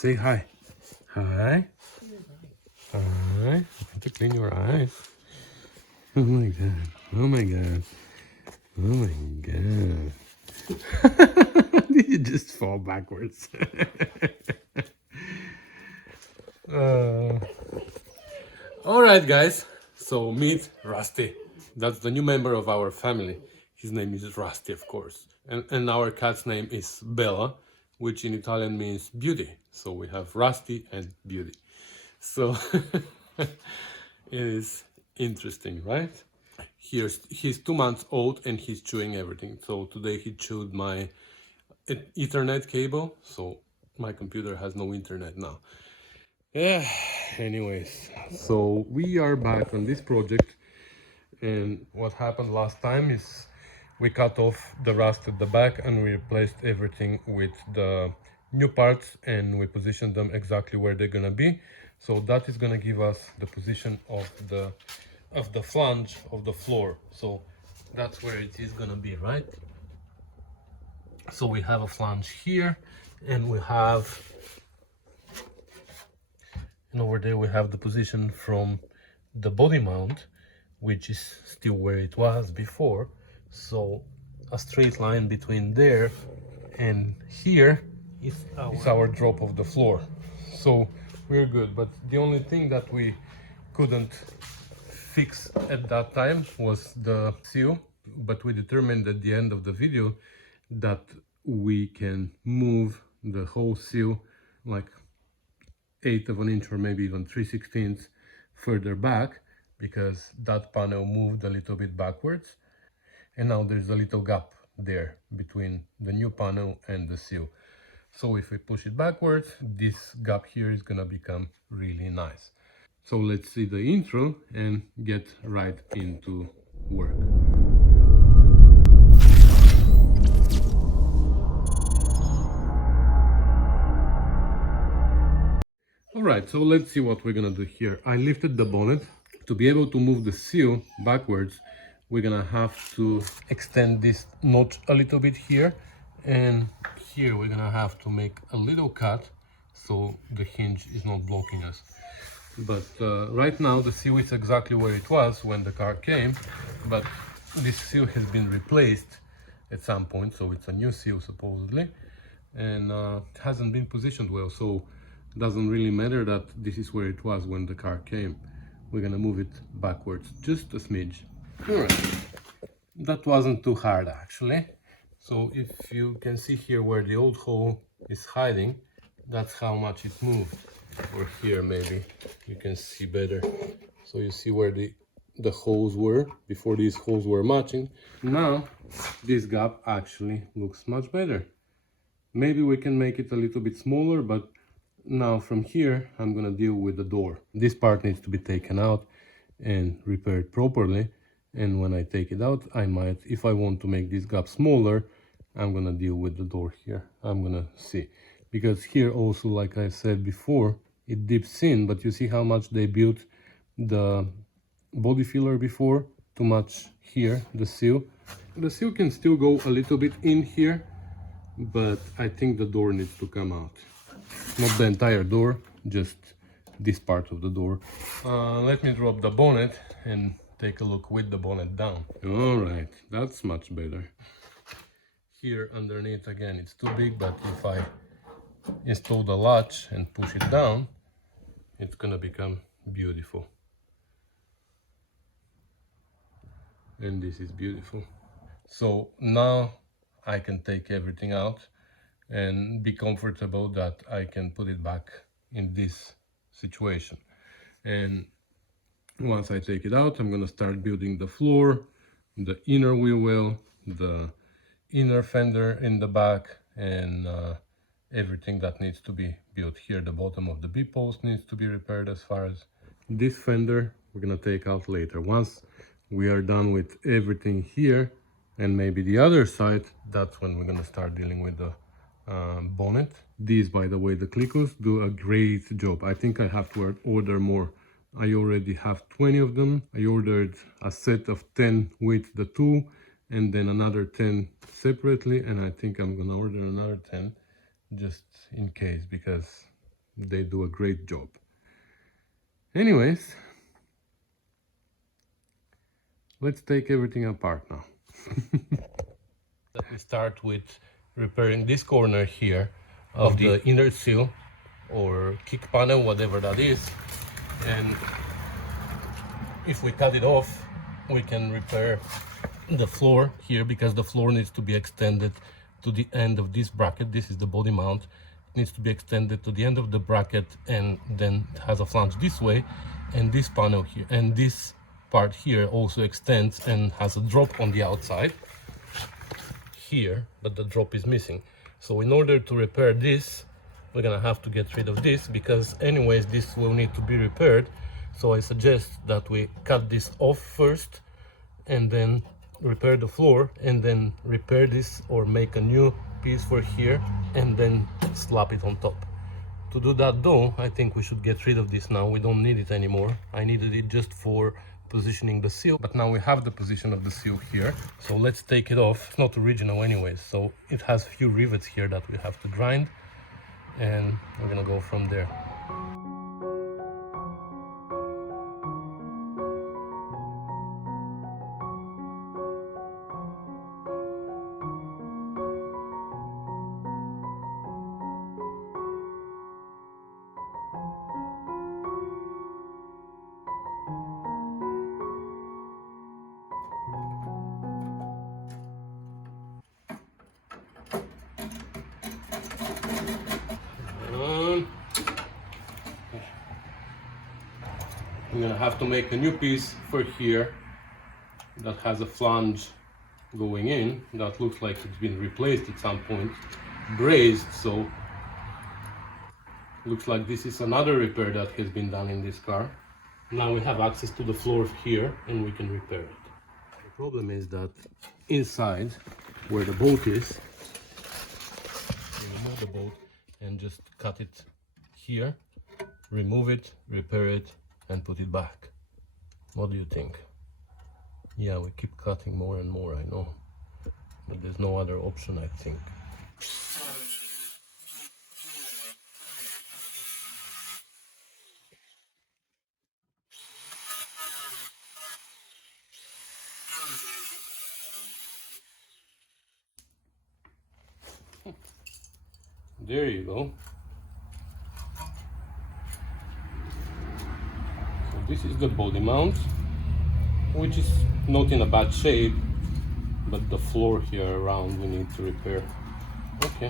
Say hi. Hi. Hi. I have to clean your eyes. Oh my god. Oh my god. Oh my god. Did you just fall backwards? uh, Alright guys. So meet Rusty. That's the new member of our family. His name is Rusty, of course. And our cat's name is Bella, which in Italian means beauty. So we have Rusty and Beauty. So it is interesting, right? He's 2 months old and he's chewing everything. So today he chewed my Ethernet cable. So my computer has no internet now. Yeah, anyways, so we are back on this project, and what happened last time is we cut off the rust at the back and we replaced everything with the new parts, and we positioned them exactly where they're gonna be. So that is gonna give us the position of the flange of the floor. So that's where it is gonna be, right? So we have a flange here, and we have, and over there we have the position from the body mount, which is still where it was before. So a straight line between there and here is our drop of the floor. So we're good, but the only thing that we couldn't fix at that time was the seal, but we determined at the end of the video that we can move the whole seal like 1/8 of an inch or maybe even 3/16 further back, because that panel moved a little bit backwards, and now there's a little gap there between the new panel and the seal. So if we push it backwards, this gap here is gonna become really nice. So let's see the intro and get right into work. Alright, so let's see what we're gonna do here. I lifted the bonnet. To be able to move the seal backwards, we're gonna have to extend this notch a little bit here, and here we're gonna have to make a little cut so the hinge is not blocking us. But right now the seal is exactly where it was when the car came, but this seal has been replaced at some point, so it's a new seal supposedly, and it hasn't been positioned well, so it doesn't really matter that this is where it was when the car came. We're gonna move it backwards just a smidge. Alright, that wasn't too hard actually. So if you can see here where the old hole is hiding, that's how much it moved. Or here maybe you can see better. So you see where the holes were before these holes were matching. Now this gap actually looks much better. Maybe we can make it a little bit smaller, but now from here I'm gonna deal with the door. This part needs to be taken out and repaired properly, and when I take it out, I might, if I want to make this gap smaller, I'm gonna deal with the door here. I'm gonna see, because here also, like I said before, it dips in, but you see how much they built the body filler before to match here the seal. The seal can still go a little bit in here, but I think the door needs to come out. Not the entire door, just this part of the door. Let me drop the bonnet and take a look with the bonnet down. Alright, that's much better. Here underneath again it's too big, but if I install the latch and push it down, it's gonna become beautiful. And this is beautiful. So now I can take everything out and be comfortable that I can put it back in this situation. And once I take it out, I'm gonna start building the floor, the inner wheel well, the inner fender in the back, and everything that needs to be built here. The bottom of the B-post needs to be repaired. As far as this fender, we're gonna take out later. Once we are done with everything here and maybe the other side, that's when we're gonna start dealing with the bonnet. These, by the way, the Clicos do a great job. I think I have to order more. I already have 20 of them. I ordered a set of 10 with the tool and then another 10 separately, and I think I'm gonna order another 10 just in case, because They do a great job. Anyways, let's take everything apart now. Let me start with repairing this corner here of the inner seal or kick panel, whatever that is. And if we cut it off, we can repair the floor here, because the floor needs to be extended to the end of this bracket. This is the body mount. It needs to be extended to the end of the bracket, and then it has a flange this way, and this panel here and this part here also extends and has a drop on the outside here, but the drop is missing. So in order to repair this, we're gonna have to get rid of this, because anyways this will need to be repaired. So I suggest that we cut this off first and then repair the floor, and then repair this or make a new piece for here and then slap it on top. To do that though, I think we should get rid of this now. We don't need it anymore. I needed it just for positioning the seal, but now we have the position of the seal here, so let's take it off. It's not original anyways, so it has a few rivets here that we have to grind, and we're gonna go from there. I'm gonna have to make a new piece for here that has a flange going in that looks like it's been replaced at some point, brazed, so looks like this is another repair that has been done in this car. Now we have access to the floor here and we can repair it. The problem is that inside where the bolt is, you remove the bolt and just cut it here, remove it, repair it, and put it back. What do you think? Yeah, we keep cutting more and more, I know, but there's no other option, I think. There you go. So this is the body mount, which is not in a bad shape, but the floor here around we need to repair. Okay.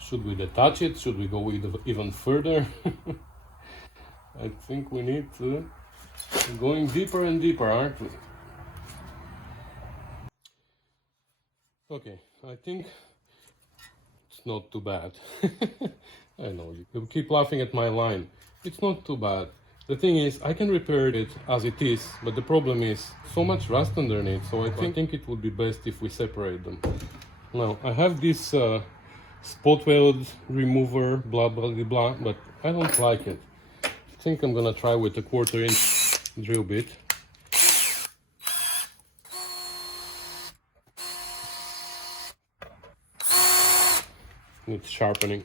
Should we detach it? Should we go even further? I think we need to going deeper and deeper, aren't we? Okay, I think it's not too bad. I know, you keep laughing at my line. It's not too bad. The thing is, I can repair it as it is, but the problem is so much rust underneath, so I think it would be best if we separate them. Now, I have this spot weld remover, blah, blah, blah, blah, but I don't like it. I think I'm gonna try with a 1/4 inch drill bit. With sharpening.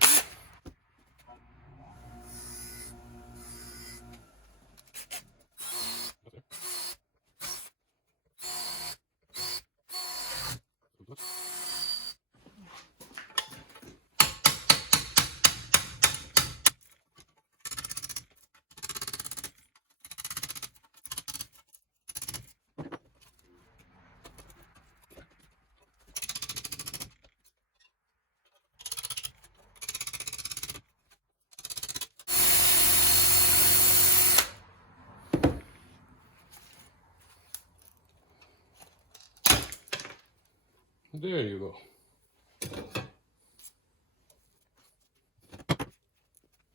There you go.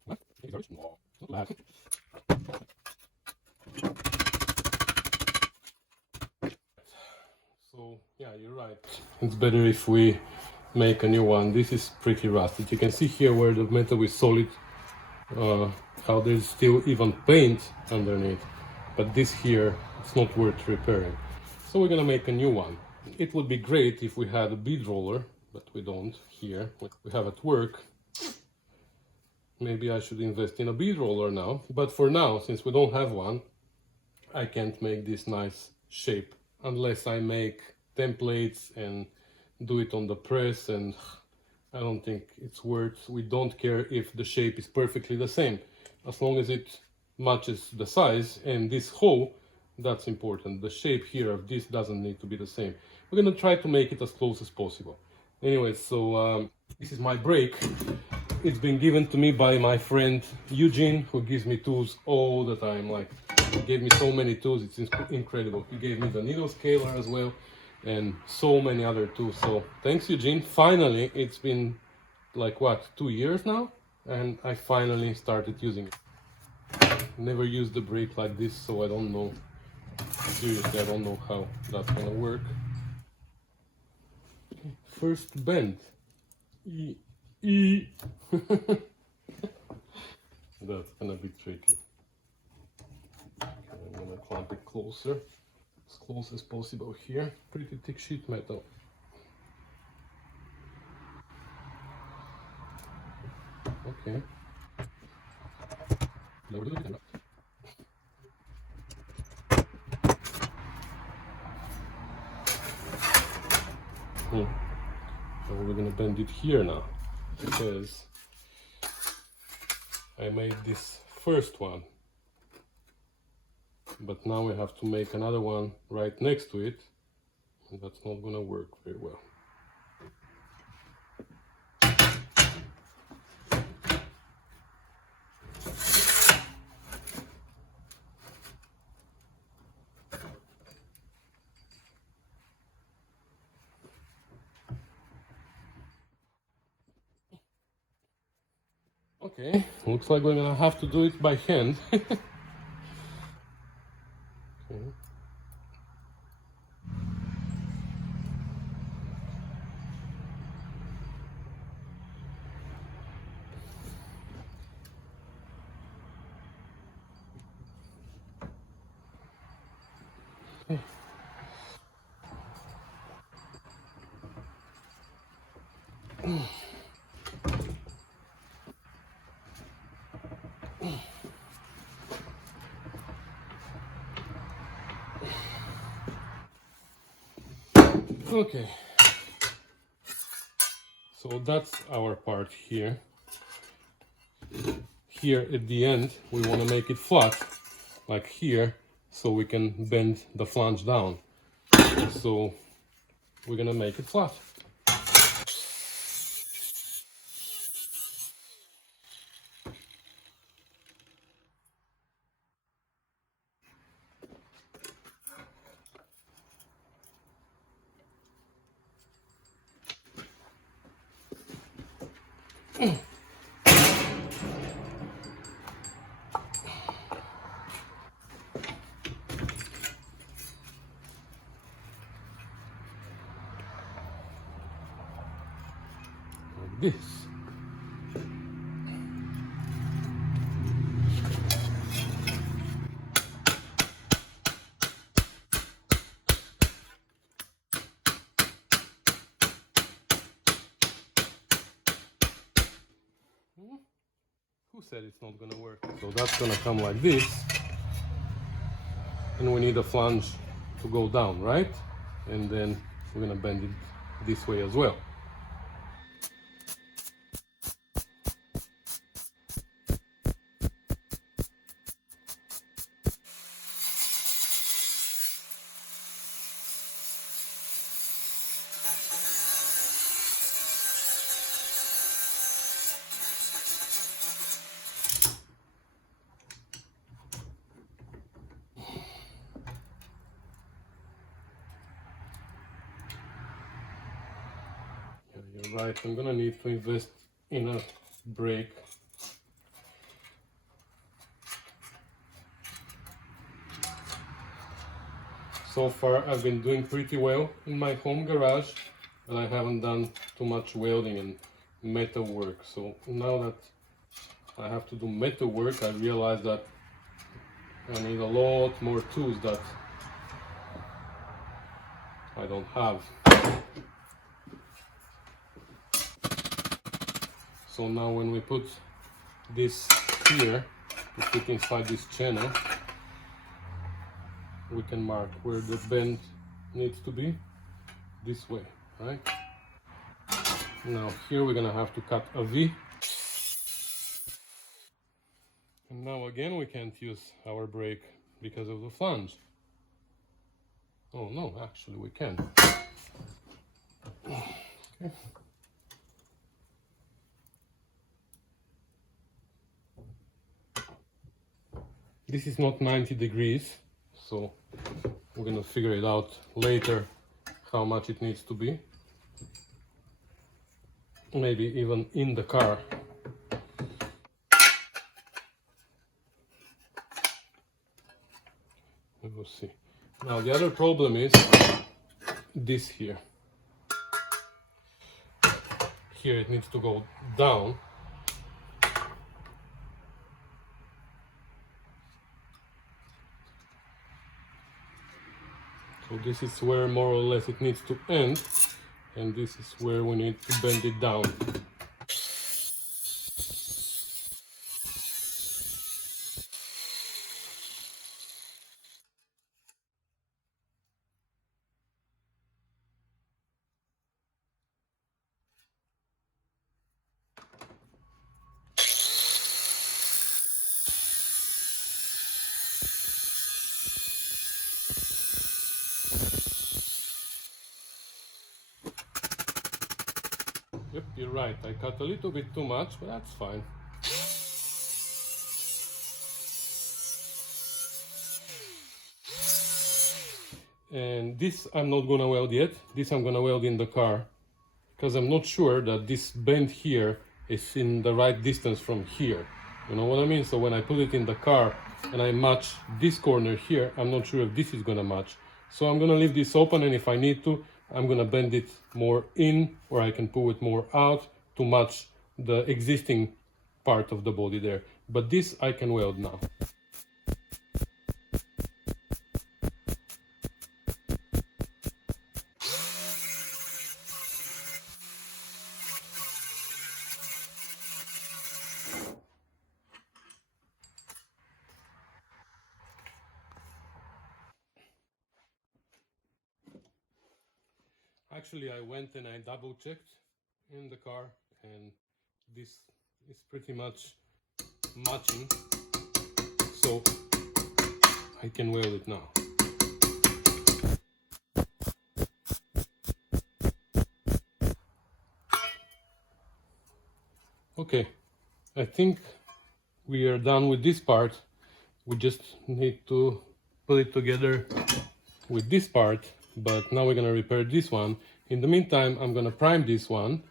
What? It's very small. Not bad. So yeah, you're right. It's better if we make a new one. This is pretty rusted. You can see here where the metal is solid, how there's still even paint underneath. But this here, it's not worth repairing. So we're gonna make a new one. It would be great if we had a bead roller, but we don't here. We have at work maybe I should invest in a bead roller now. But for now, since we don't have one, I can't make this nice shape unless I make templates and do it on the press, and I don't think it's worth. We don't care if the shape is perfectly the same, as long as it matches the size and this hole. That's important. The shape here of this doesn't need to be the same. We're gonna try to make it as close as possible. Anyway, so this is my brake. It's been given to me by my friend Eugene, who gives me tools all the time. Like, he gave me so many tools, it's incredible. He gave me the needle scaler as well, and so many other tools. So thanks, Eugene. Finally, it's been like what, 2 years now, and I finally started using it. Never used the brake like this, so I don't know. Seriously, I don't know how that's gonna work. First bend. That's gonna be tricky. Okay, I'm gonna clamp it closer, as close as possible here. Pretty thick sheet metal. Okay. Lower the camera. So we're gonna bend it here now, because I made this first one, but now we have to make another one right next to it, and that's not gonna work very well. Okay, looks like we're gonna have to do it by hand. Okay. Okay, so that's our part here. Here at the end, we want to make it flat, like here, so we can bend the flange down. So we're gonna make it flat. Like this. Who said it's not gonna work? So that's gonna come like this, and we need a flange to go down, right? And then we're gonna bend it this way as well. You're right, I'm gonna need to invest in a brake. So far I've been doing pretty well in my home garage, and I haven't done too much welding and metal work. So now that I have to do metal work, I realize that I need a lot more tools that I don't have. So now when we put this here to fit inside this channel, we can mark where the bend needs to be this way, right? Now here we're gonna have to cut a V. And now again we can't use our brake because of the flange. Oh no, actually we can. Okay. This is not 90 degrees, so we're gonna figure it out later how much it needs to be. Maybe even in the car. We will see. Now the other problem is this here. Here it needs to go down. So this is where more or less it needs to end, and this is where we need to bend it down. Yep, you're right. I cut a little bit too much, but that's fine. And this I'm not gonna weld yet. This I'm gonna weld in the car, because I'm not sure that this bend here is in the right distance from here. You know what I mean? So when I put it in the car and I match this corner here, I'm not sure if this is gonna match. So I'm gonna leave this open, and if I need to, I'm gonna bend it more in, or I can pull it more out to match the existing part of the body there. But this I can weld now. Actually, I went and I double checked in the car, and this is pretty much matching, so I can weld it now. Okay, I think we are done with this part. We just need to put it together with this part, but now we're gonna repair this one. In the meantime, I'm gonna prime this one,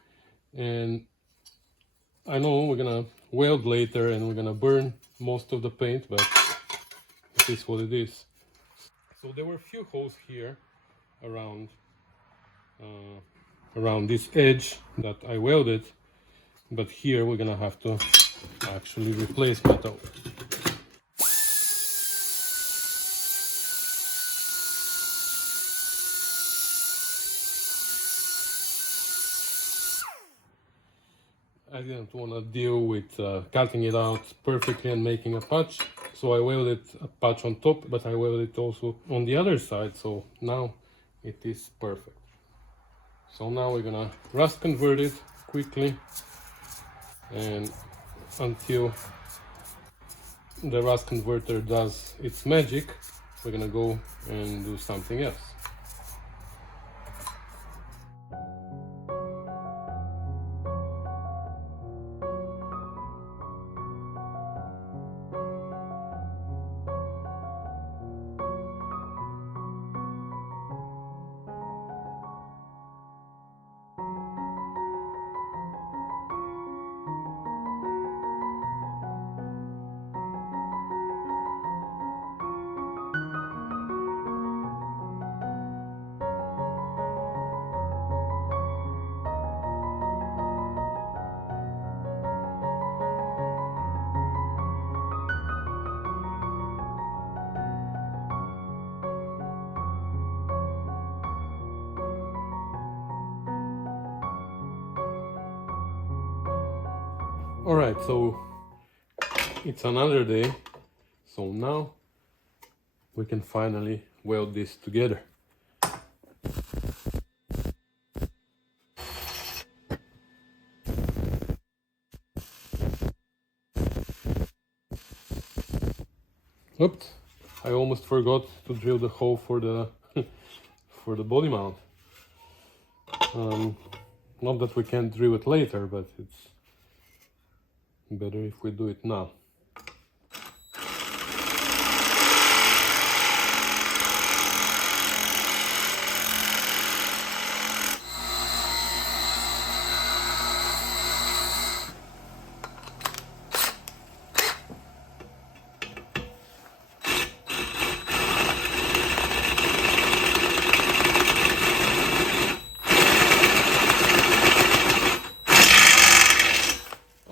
and I know we're gonna weld later and we're gonna burn most of the paint, but it is what it is. So there were a few holes here around this edge that I welded, but here we're gonna have to actually replace metal. I didn't want to deal with cutting it out perfectly and making a patch, so I welded a patch on top, but I welded it also on the other side, so now it is perfect. So now we're gonna rust convert it quickly, and until the rust converter does its magic, we're gonna go and do something else. Alright, so it's another day, so now we can finally weld this together. Oops, I almost forgot to drill the hole for the for the body mount. Not that we can't drill it later, but it's better if we do it now.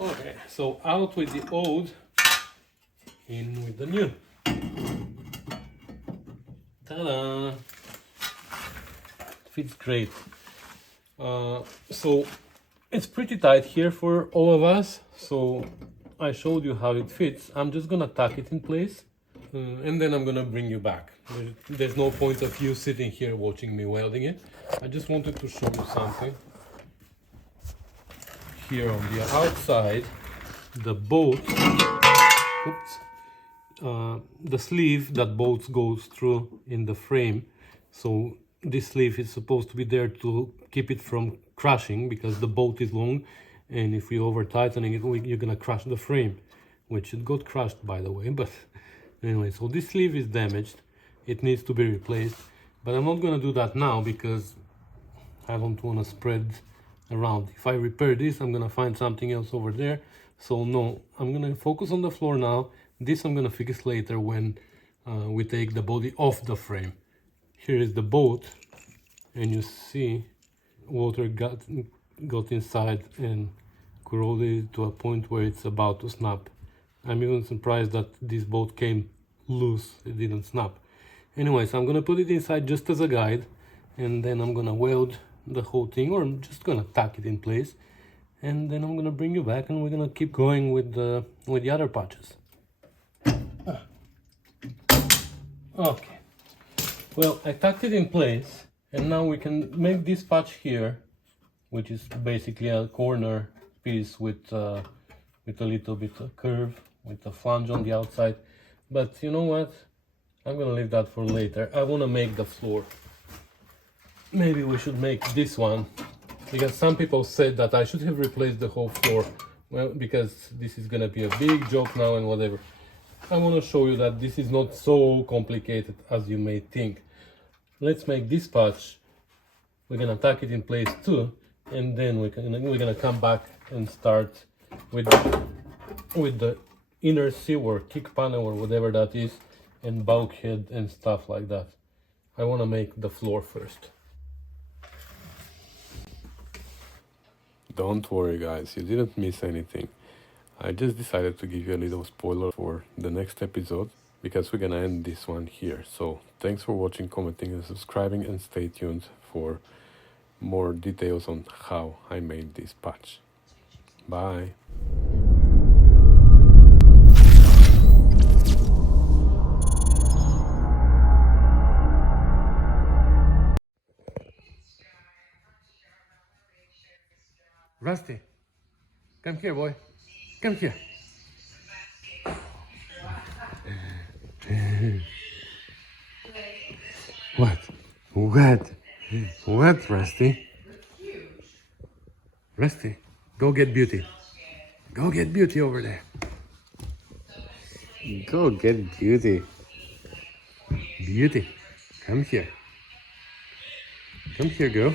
Okay, so out with the old, in with the new. Ta-da! Fits great. So it's pretty tight here for all of us, so I showed you how it fits. I'm just gonna tuck it in place and then I'm gonna bring you back. There's no point of you sitting here watching me welding it. I just wanted to show you something. Here on the outside, the bolt, the sleeve that bolts goes through in the frame. So this sleeve is supposed to be there to keep it from crushing, because the bolt is long, and if we over tightening it, you're gonna crush the frame, which it got crushed, by the way. But anyway, so this sleeve is damaged. It needs to be replaced, but I'm not gonna do that now because I don't want to spread around. If I repair this, I'm gonna find something else over there. So no, I'm gonna focus on the floor now. This I'm gonna fix later when we take the body off the frame. Here is the boat, and you see water got inside and corroded to a point where it's about to snap. I'm even surprised that this bolt came loose, it didn't snap. Anyways, I'm gonna put it inside just as a guide, and then I'm gonna weld the whole thing, or I'm just gonna tack it in place, and then I'm gonna bring you back and we're gonna keep going with the other patches. Okay, well, I tacked it in place, and now we can make this patch here, which is basically a corner piece with a little bit of curve, with a flange on the outside. But you know what, I'm gonna leave that for later. I want to make the floor. Maybe we should make this one, because some people said that I should have replaced the whole floor. Well, because this is gonna be a big job now and whatever. I want to show you that this is not so complicated as you may think. Let's make this patch. We're gonna tack it in place too, and then we're gonna come back and start with the inner sill or kick panel or whatever that is, and bulkhead and stuff like that. I want to make the floor first. Don't worry guys, you didn't miss anything. I just decided to give you a little spoiler for the next episode, because we're gonna end this one here. So thanks for watching, commenting and subscribing, and stay tuned for more details on how I made this patch. Bye. Rusty, come here, boy. Come here. What? What? What, Rusty? Rusty, go get Beauty. Go get Beauty over there. Go get Beauty. Beauty, come here. Come here, girl.